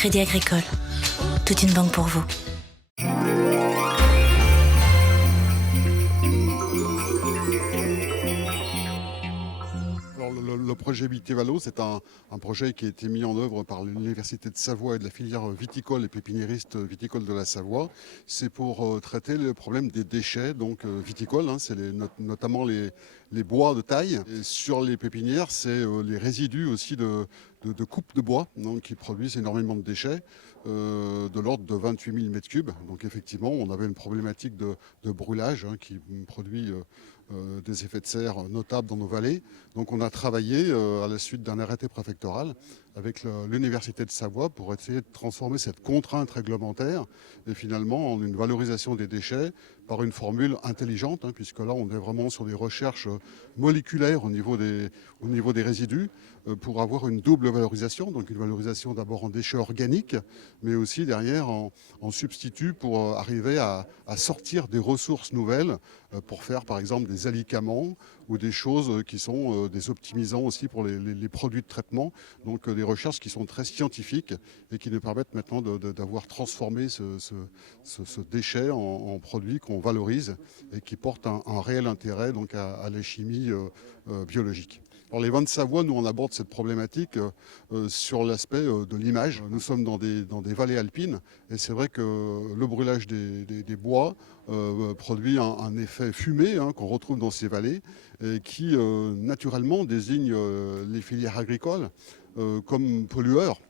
Crédit Agricole. Toute une banque pour vous. Le projet Vitivalo, c'est un projet qui a été mis en œuvre par l'Université de Savoie et de la filière viticole et pépiniériste viticole de la Savoie. C'est pour traiter le problème des déchets viticoles, c'est notamment les bois de taille. Et sur les pépinières, c'est les résidus aussi de coupe de bois qui produisent énormément de déchets, de l'ordre de 28 000 m3. Donc effectivement, on avait une problématique de brûlage qui produit des effets de serre notables dans nos vallées. Donc on a travaillé à la suite d'un arrêté préfectoral avec l'Université de Savoie pour essayer de transformer cette contrainte réglementaire et finalement en une valorisation des déchets par une formule intelligente, puisque là on est vraiment sur des recherches moléculaires au niveau des résidus pour avoir une double valorisation, donc une valorisation d'abord en déchets organiques, mais aussi derrière en substitut pour arriver à sortir des ressources nouvelles pour faire par exemple des alicaments ou des choses qui sont des optimisants aussi pour les produits de traitement. Donc des recherches qui sont très scientifiques et qui nous permettent maintenant d'avoir transformé ce déchet en produit qu'on valorise et qui porte un réel intérêt donc à la chimie biologique. Alors les vins de Savoie, nous on aborde cette problématique sur l'aspect de l'image. Nous sommes dans des vallées alpines et c'est vrai que le brûlage des bois produit un effet fumé qu'on retrouve dans ces vallées et qui naturellement désigne les filières agricoles comme pollueurs.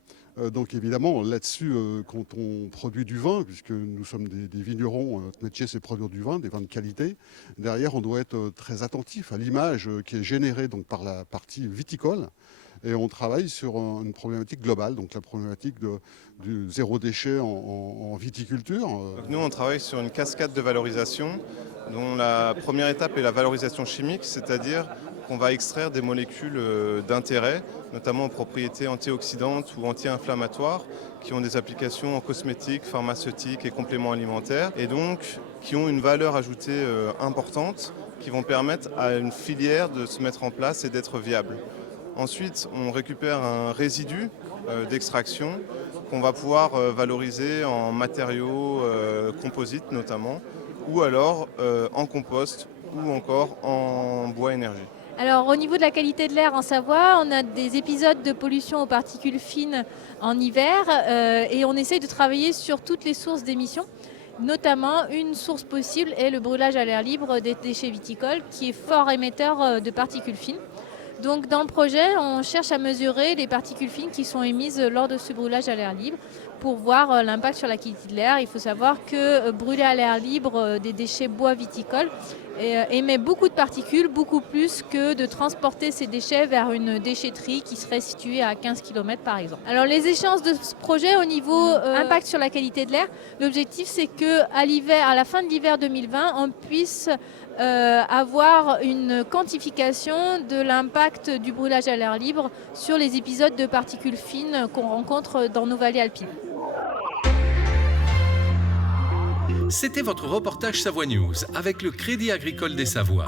Donc évidemment, là-dessus, quand on produit du vin, puisque nous sommes des vignerons, notre métier c'est produire du vin, des vins de qualité, derrière on doit être très attentif à l'image qui est générée donc, par la partie viticole. Et on travaille sur une problématique globale, donc la problématique du zéro déchet en viticulture. Donc nous, on travaille sur une cascade de valorisation, dont la première étape est la valorisation chimique, c'est-à-dire qu'on va extraire des molécules d'intérêt, notamment aux propriétés antioxydantes ou anti-inflammatoires, qui ont des applications en cosmétique, pharmaceutique et compléments alimentaires, et donc qui ont une valeur ajoutée importante, qui vont permettre à une filière de se mettre en place et d'être viable. Ensuite, on récupère un résidu d'extraction qu'on va pouvoir valoriser en matériaux composites notamment, ou alors en compost, ou encore en bois énergie. Alors au niveau de la qualité de l'air en Savoie, on a des épisodes de pollution aux particules fines en hiver et on essaye de travailler sur toutes les sources d'émissions. Notamment, une source possible est le brûlage à l'air libre des déchets viticoles qui est fort émetteur de particules fines. Donc dans le projet, on cherche à mesurer les particules fines qui sont émises lors de ce brûlage à l'air libre pour voir l'impact sur la qualité de l'air. Il faut savoir que brûler à l'air libre des déchets bois viticoles émet beaucoup de particules, beaucoup plus que de transporter ces déchets vers une déchetterie qui serait située à 15 km par exemple. Alors les échéances de ce projet au niveau impact sur la qualité de l'air, l'objectif c'est qu'à la fin de l'hiver 2020, on puisse avoir une quantification de l'impact du brûlage à l'air libre sur les épisodes de particules fines qu'on rencontre dans nos vallées alpines. C'était votre reportage Savoie News avec le Crédit Agricole des Savoies.